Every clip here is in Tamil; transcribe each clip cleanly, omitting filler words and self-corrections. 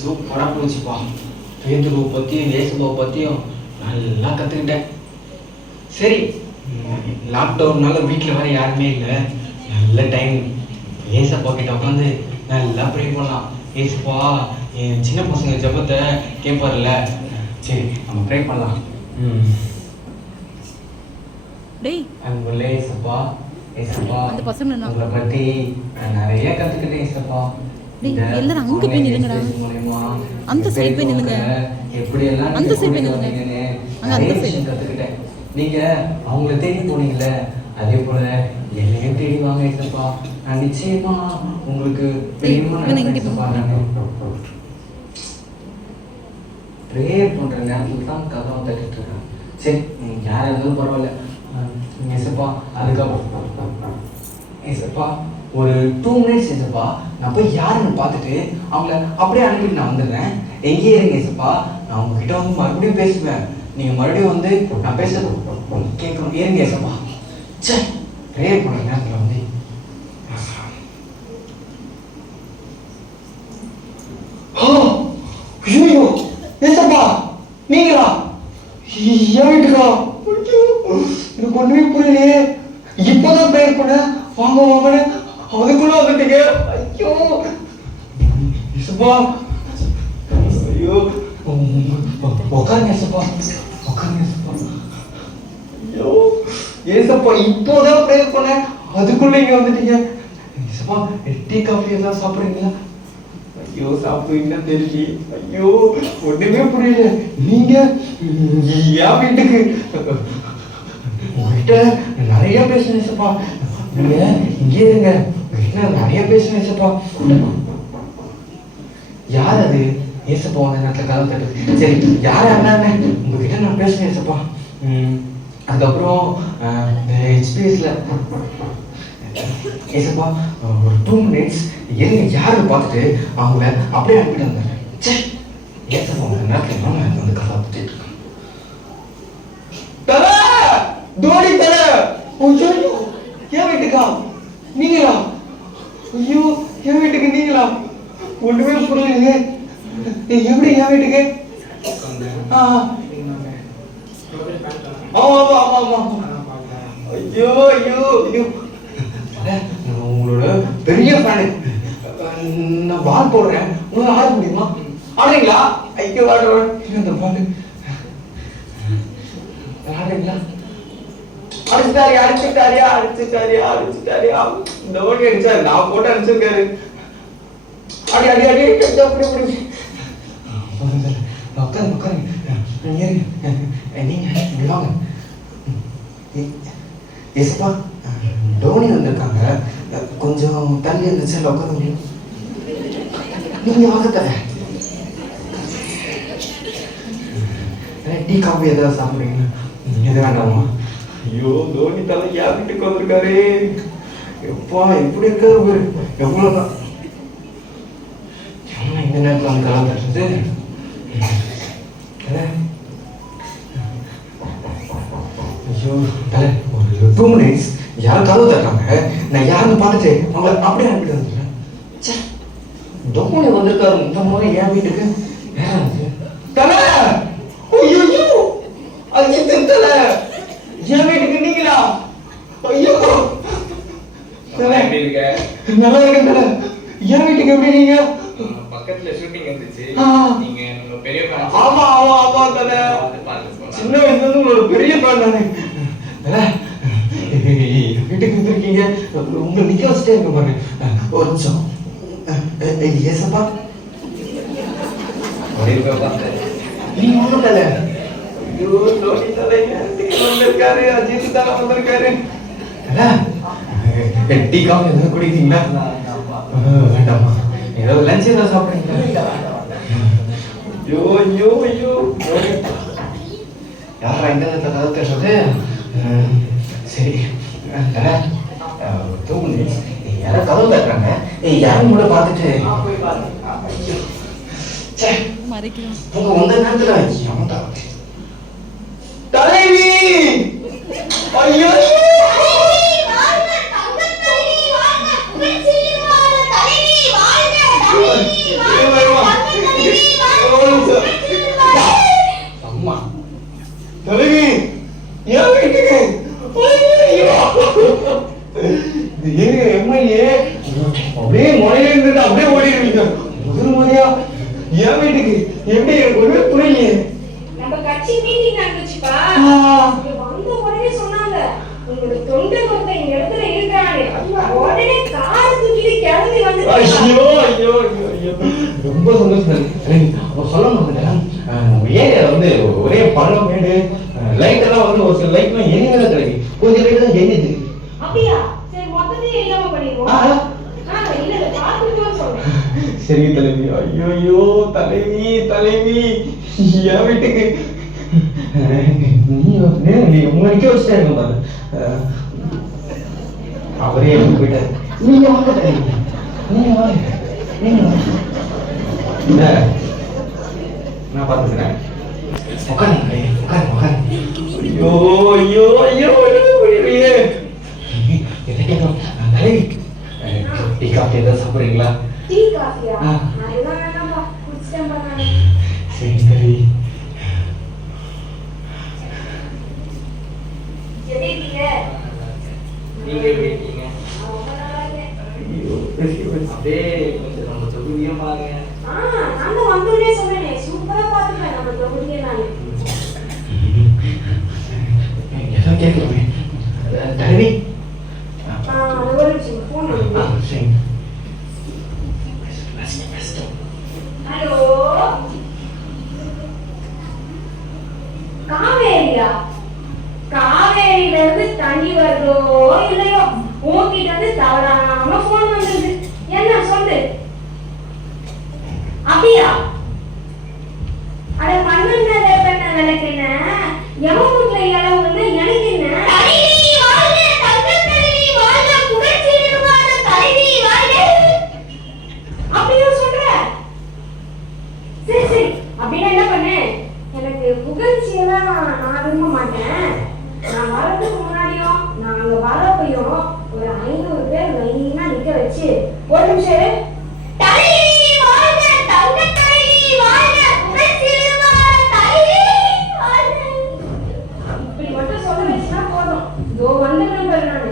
சூப்பராக போச்சுப்பா. பேதுருவை பற்றியும் இயேசுவை பற்றியும் நல்லா கற்றுக்கிட்டேன். சரி, லாக்டவுன்னால வீட்டில் வர யாருமே இல்லை, நல்ல டைம். ஏசப்பா கிட்ட உட்காந்து நல்லா ப்ரே பண்ணலாம். ஏசப்பா என் சின்ன பசங்க ஜெபத்தை கேட்பார்ல, சரி நம்ம ப்ரே பண்ணலாம். அன்புள்ள ஏசப்பா, ஏசப்பா உங்களை பற்றி நான் நிறைய கற்றுக்கிட்டேன். ஏசப்பா எல்லாரும் அங்க போய் நில்லுங்கடா, அந்த சைடு போய் நில்லுங்க, எப்படி எல்லாம் அந்த சைடு போய் நில்லுங்க, அங்க அந்த சைடு கற்றுக்கிட்டேன். நீங்க அவங்கள தேடி போனீங்கல்ல, அதே போல என்னையும் தேடி வாங்க ஏசப்பா. நான் நிச்சயமா உங்களுக்கு ப்ரேயர் பண்ற நேரத்துல தான் கதவை தட்டிட்டு இருக்கேன். சரி, யாரா இருந்தாலும் பரவாயில்ல ஏசப்பா. அதுக்கப்புறம் ஏசப்பா ஒரு 2 மினிட்ஸ் ஏசப்பா, நான் போய் யாருன்னு பார்த்துட்டு அவங்கள அப்படியே அனுப்பிட்டு நான் வந்துடுறேன். எங்கேயே இருங்க ஏசப்பா, நான் உங்ககிட்ட வந்து மறுபடியும் பேசுவேன். நீங்க மறுபடியும் வந்து நான் பேசுறது கேட்கணும். ஏறுங்க ஏசப்பா. சரி, ப்ரேயர் பண்ற நேரத்துல வந்து ஐயோ ஏசப்பா நீங்களா? ஏன் வீட்டுக்கா? எனக்கு ஒண்ணுமே புரியலையே. இப்பதான் ப்ரேயர் பண்ண வாங்க வாங்கன்னு அதுக்குள்ள வந்துட்டீங்க. ஐயோ ஏசப்பா, ஐயோ உட்காருங்க ஏசப்பா, உட்காருங்க ஏசப்பா. ஐயோ ஏசப்பா, இப்போதான் ப்ரேயர் பண்ண அதுக்குள்ள இங்க வந்துட்டீங்க. ஏசப்பா டீ காஃபி எல்லாம் சாப்பிடுறீங்களா? ஐயோ சாப்பிடுவீங்கன்னா தெரிஞ்சு. ஐயோ ஒண்ணுமே புரியல. நீங்க என் வீட்டுக்கு உங்ககிட்ட நிறைய பேசணும் ஏசப்பா. நீங்க இங்கே இருங்க, உங்ககிட்ட நிறைய பேசணும் ஏசப்பா. யார் அது? ஏசப்பா வந்த நேரத்துல கதை தட்டு. சரி, யாரா இருந்தானே உங்ககிட்ட நான் பேசுறேன் ஏசப்பா. அதுக்கப்புறம் HPSல ஏசப்பா ஒரு 2 மினிட்ஸ் என்ன யாருன்னு பார்த்துட்டு அவங்கள அப்படியே அனுப்பிட்டு வந்தேன். சரி, ஏசப்பா வந்த நேரத்துல நான் வந்து கதை பத்திட்டு இருக்கேன். தல தோனி தல, ஐயோ என் வீட்டுக்கா நீங்களா? ஐயோ என் வீட்டுக்கு நீங்களா? ஒண்ணுமே புரியலையே. எப்படி என் வீட்டுக்கு? ஐயோ ஐயோ ஐயோ, உங்களோட பெரிய ஃபேனு. நான் பால் போடுறேன், உங்களால ஆட முடியுமா? ஆடுறீங்களா? ஐயோ ஆடுறேன். இந்த பால் ஆடுறீங்களா? அடிச்சுட்டாரியா அடிச்சுட்டாரியா அடிச்சுட்டாரியா அடிச்சுட்டாரியா. இந்த ஓடி அடிச்சாரு, நான் போட்டு அடிச்சிருக்காரு. அடி அடி அடி அப்படி அப்படி. உட்காருங்க உட்காருங்க, நீங்க வாங்க. ஏசப்பா டோனி வந்திருக்காங்க, கொஞ்சம் தள்ளி இருந்துச்சு உட்கார முடியும்? நீங்க வாங்க தர. டீ காஃபி ஏதாவது சாப்பிடுறீங்களா? எது வேண்டாமா? ஐயோ தோனி தலை என் வீட்டுக்கு வந்திருக்காரு. எப்பா எப்படி இருக்காரு, எவ்வளவுதான் இந்த நேரத்தில் வந்து கதை தட்டுறது. ஐயோ தலை, ஒரு 2 மினிட்ஸ் யாரும் கதவு தட்டாங்க, நான் யாருன்னு பார்த்துட்டு அவங்கள அப்படியே அனுப்பிட்டு வந்துடுறேன். சே, டோனி வந்திருக்காரு இந்த முறை என் வீட்டுக்கு. தலை ஐயோ அஜித் தலை, என் வீட்டுக்கு நீங்களா? ஐயோ தலை நல்லா இருக்கேன் தலை. என் வீட்டுக்கு எப்படி நீங்க? பக்கத்துல ஷூட்டிங் இருந்துச்சு, நீங்க பெரிய ஃபேன். ஆமா ஆமா ஆமா தல, சின்ன வயசுல இருந்து உங்களோட பெரிய ஃபேன் நானு. வீட்டுக்கு வந்திருக்கீங்க, உங்களை நிக்க வச்சுட்டே இருக்க பாருங்க. ஒரு நிமிஷம். ஏசப்பா நீங்க ஒண்ணு தல. ஐயோ டோனி தலை வந்திருக்காரு, அஜித் தலை வந்திருக்காரு. டீ காஃபி எதாவது குடிக்கிறீங்களா? வேண்டாமா, ஏதாவது லஞ்ச் ஏதாவது சாப்பிடுறீங்களா? ஐயோ ஐயோ ஐயோ, யாரா இந்த நேரத்தில் கதை பேசுறது? சரி தூங்கு, யாரோ கதவு தட்டுறாங்க, யாரும் கூட பார்த்துட்டு உங்க வந்த நேரத்தில் தலைவி. ஐயோ தனியா என் வீட்டுக்கு எப்படி எனக்கு ஒண்ணுமே புரியலையே. நம்ம கட்சி மீட்டிங் நடந்துச்சுப்பா. இங்க வந்த உடனே சொன்னாங்க உங்களுக்கு தொண்டை நோக்க இந்த இடத்துல இருக்கானே. உடனே கார் தூக்கிட்டு கிளம்பி வந்து ஐயோ ஐயோ ஐயோ ரொம்ப சந்தோஷம். அவன் சொல்ல மாட்டேன். நம்ம ஏரியா வந்து ஒரே பழம் மேடு, லைட் எல்லாம் வந்து ஒரு சில லைட் எல்லாம் எரியுமே கிடைக்கு, கொஞ்சம் லைட் தான் எரியுது. அப்படியா? சரி மொத்தத்தையும் இல்லாம பண்ணிடுவோம். இல்ல பாத்துட்டு சொல்றேன். சரி தலைவி. ஐயோ தலைவி தலைவி என் வீட்டுக்கு நீ உங்க வச்சுட்டேன் பாரு. அவரே எப்படி போயிட்டாரு. நீங்க வாங்க தலைவி, நீங்க வாங்க, நீங்க வாங்க. நான் பாத்துக்கிறேன். உட்காருங்க உட்காருங்க. ஐயோ ஐயோ ஐயோ புரியலையே. தலைவி டீ காஃபி ஏதாவது சாப்பிடுறீங்களா? டீ காஃபியா? அதெல்லாம் வேணாம்பா, குடிச்சிட்டேன் நானு. சரி தலைவி. எப்படி இருக்கீங்க? நீங்க எப்படி இருக்கீங்க? ரொம்ப நல்லா இருக்கேன். ஐயோ அப்படியே கொஞ்சம் நம்ம தொகுதியா பாருங்க. நானும் வந்தோடனே சொன்னேனே, சூப்பரா பாத்துப்பேன் நம்ம தொகுதியை நானு. ஏதோ கேட்கணுமே தலைவி. ஒரு நிமிஷம் போன் வருது. சரி. ஹலோ காவேரியா? காவேரியில இருந்து தண்ணி வருதோ இல்லையோ உன்கிட்ட இருந்து தவறாம போன் வந்தது. என்ன சொல்லு. அப்படியா? அட மண்ணெண்ண வேப்பெண்ண விளக்குன எமமுட்ல இளவு வந்து எனக்கு என்ன? அப்படியா சொல்ற? சரி சரி, அப்படின்னா என்ன பண்ணு, எனக்கு புகழ்ச்சியெல்லாம் நான் விரும்ப மாட்டேன். நான் வரதுக்கு முன்னாடியும் நான் அங்க வரப்பையும் ஒரு 500 பேர் லைனா நிக்க வச்சு ஒரு நிமிஷம் இரு. இப்படி மட்டும் சொல்ல வச்சுனா போதும். இதோ வந்துடுறேன் பாரு நானு.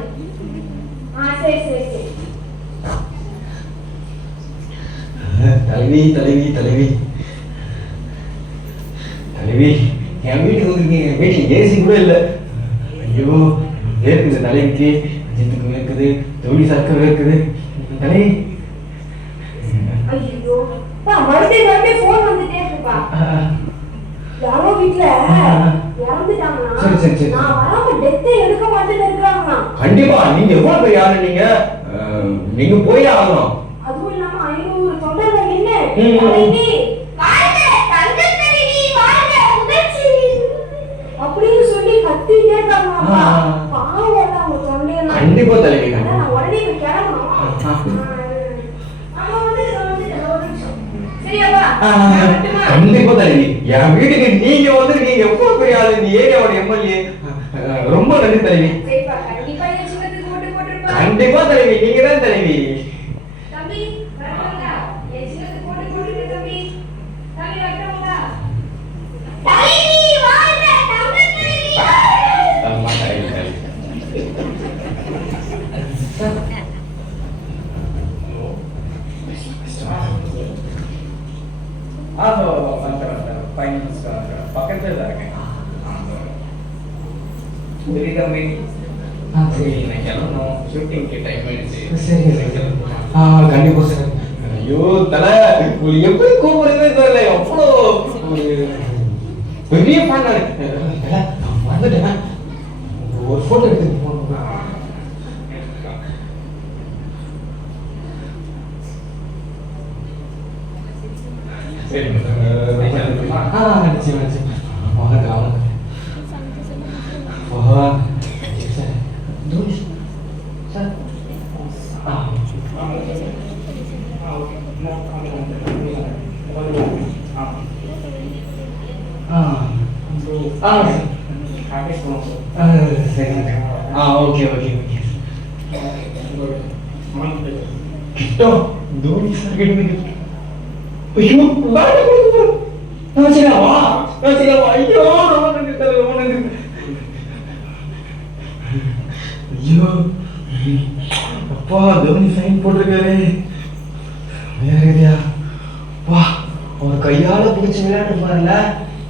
சரி சரி சரி. தலைவி தலைவி தலைவி தலைவி என் வீட்டுக்கு வந்துருக்கீங்க. என் வீட்டுல ஏசி கூட இல்லை. ஐயோ வேர்க்குது தலைவிக்கு, அஜித்துக்கு வேர்க்குது, தோழி சாக்க வேர்க்குது. தலைவி ஐயோ மறுபடியும் போன் வந்துட்டே இருக்குப்பா. யாரோ வீட்டுல இறந்துட்டாங்கன்னா சரி சரி சரி. நான் வராம டெத்தே எடுக்க மாட்டேன்னு இருக்கிறாங்க. கண்டிப்பா நீங்க எவ்வளவு பேர் யாரு நீங்க போயே ஆகணும். அதுவும் இல்லாம 500 தொண்டர்கள் என்ன அப்படின்னு சொல்லி கத்திட்டே இருக்காங்க. பாவம் அவங்க தொண்டையெல்லாம். கண்டிப்பா தலைவி. நான் உடனே போய் கிளம்பணும். கண்டிப்பா தலைவி. என் வீட்டுக்கு நீங்க வந்திருக்கீங்க. எவ்வளவு பெரிய ஆளு, இந்த ஏரியாவோட எம்எல்ஏ. ரொம்ப நன்றி தலைவி. கண்டிப்பா தலைவி, நீங்க தான் தலைவி. பக்கத்துல தான் இருக்கேன். சரி தம்பி, சரி நான் கிளம்பணும். ஷூட்டிங்க்கு டைம் ஆயிடுச்சு. சரி கண்டிப்பா சார். ஐயோ தலை, உங்களுக்கு எப்படி கூப்பிடுறதே தெரியல. அவ்வளோ ஒரு பெரிய ஃபேன் வந்துட்டேன். ஒரு போட்டோ எடுத்துட்டு போகணும். சரி நிச்சயம் நிச்சயம். வாங்க வாங்க. Sir okay okay okay. Dhoni sir கிட்ட ஐயோ வா. ஐயோ ரொம்ப நன்றி தலை, ரொம்ப நன்றி. ஐயோ அப்பா தோனி சைன் போட்டிருக்காரு. வேறயா வா. கையால பிடிச்சி விளையாட்டு பாருல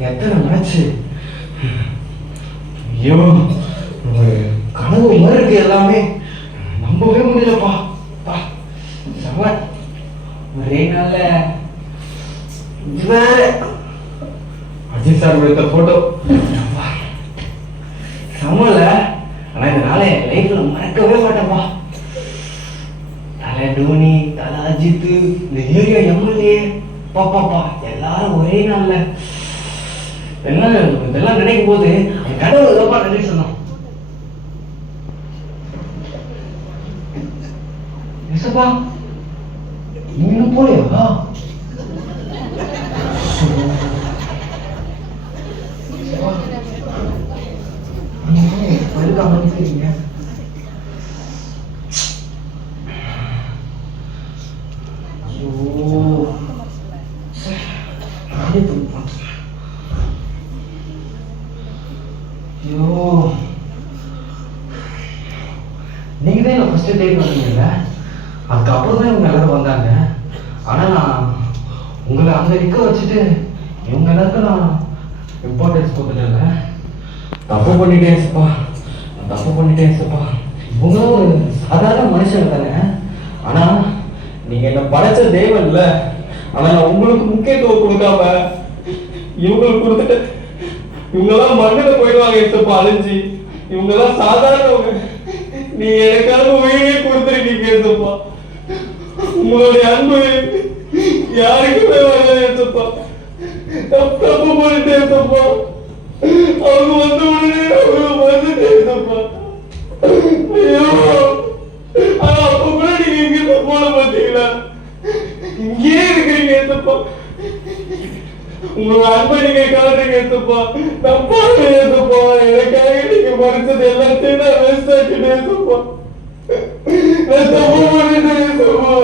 எத்தனை மேட்ச்சு. ஐயோ கனவு மாதிரி இருக்கு எல்லாமே, நம்பவே முடியலப்பா. செம ஒரே நாள்ல வேற அஜித் சார் எடுத்த போட்டோ செம்மல. ஆனா இந்த நாளை என் லைஃப்ல மறக்கவே மாட்டேன்ப்பா. தலை டோனி, தலை அஜித், இந்த ஏரியா எம்எல்ஏ, பாப்பாப்பா எல்லாரும் ஒரே நாள்ல. இதெல்லாம் நினைக்கும் போது அந்த கடவுள் எதப்பா நன்றி சொன்னோம். ஏசப்பா நீங்களும் போலையா? படுக்காம நீங்க தான் என்ன ஃபர்ஸ்ட் டேட் வந்தீங்கல்ல, அதுக்கப்புறம் தான் இவங்க எல்லாரும் வந்தாங்க. ஆனா நான் உங்களை அங்க நிக்க வச்சுட்டு இவங்க எல்லாருக்கும் நான் இம்பார்ட்டன்ஸ் கொடுத்துட்டேன்ல. தப்பு பண்ணிட்டேன் சப்பா, தப்பு பண்ணிட்டேன் சப்பா. இவங்களும் ஒரு சாதாரண மனுஷங்க தானே. ஆனா நீங்க என்ன படைச்ச தெய்வம் இல்ல. ஆனா நான் உங்களுக்கு முக்கியத்துவம் கொடுக்காம இவங்களுக்கு கொடுத்துட்டேன். இவங்கெல்லாம் மண்ணில போயிடுவாங்க ஏசப்பா அழிஞ்சு. இவங்கெல்லாம் சாதாரணவங்க. நீங்க எனக்காக உயிரே கொடுத்துருக்கீங்க ஏசப்பா. உங்களுடைய அன்பு யாருக்குமே வரல ஏசப்பா. தப்பு பண்ணிட்டேன் ஏசப்பா. அவங்க வந்த உடனே அவங்க வந்துட்டேன் ஏசப்பா. ஐயோ ஆனா அப்ப கூட நீங்க இங்க போல பாத்தீங்களா? இங்கே இருக்கிறீங்க ஏசப்பா. உங்களோட அன்பை நீங்க காட்டுறீங்க ஏசப்பா. தப்பா ஏசப்பா. எனக்காக நீங்க மறைச்சது எல்லாத்தையும் நான் வேஸ்ட் ஆக்கிட்டேன் ஏசப்பா. நான் தப்பு பண்ணிட்டேன் ஏசப்பா.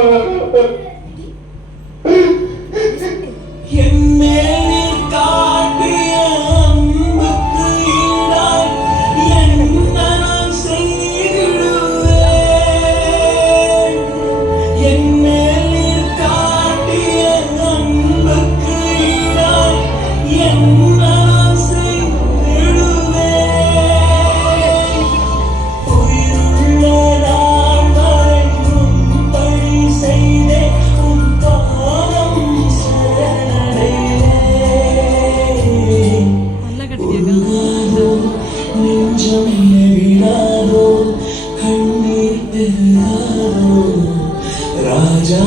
ராஜா